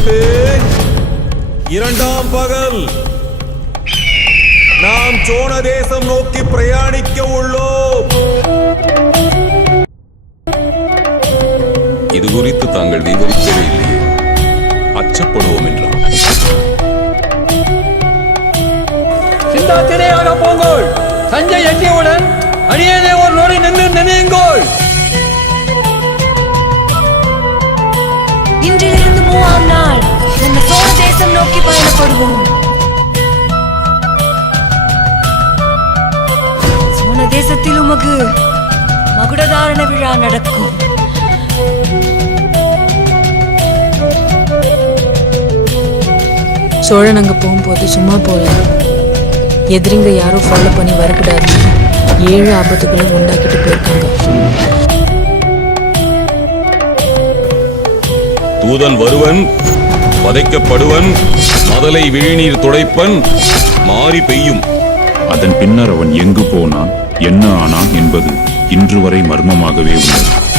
இரண்டாம் பகல் நாம் சோழ தேசம் நோக்கி பிரயாணிக்க உள்ளோம். இது குறித்து தாங்கள் விவரிக்கவே இல்லையே. அச்சப்படுவோம் என்றார். சிந்தாத்திரையாக போங்கோள். தஞ்சை எட்டியவுடன் அடியேனே ஒரு நொடி நின்று நினையுங்கோள். இன்றிலிருந்து 3ஆம் நாள் நம்ம சோழ தேசம் நோக்கி பயணப்படுவோம். சோழ தேசத்தில் உமக்கு மகுடதாரண விழா நடக்கும். சோழன் அங்க போகும்போது சும்மா போல, எதிரிங்க யாரும் ஃபாலோ பண்ணி வரக்கூடாது, 7 ஆபத்துகளும் உண்டாக்கிட்டு போயிருக்காங்க. தூதன் வருவன், வதைக்கப்படுவன், மதலை விழிநீர் துடைப்பன், மாறி பெய்யும். அதன் பின்னர் அவன் எங்கு போனான், என்ன ஆனான் என்பது இன்று வரை மர்மமாகவே உள்ளது.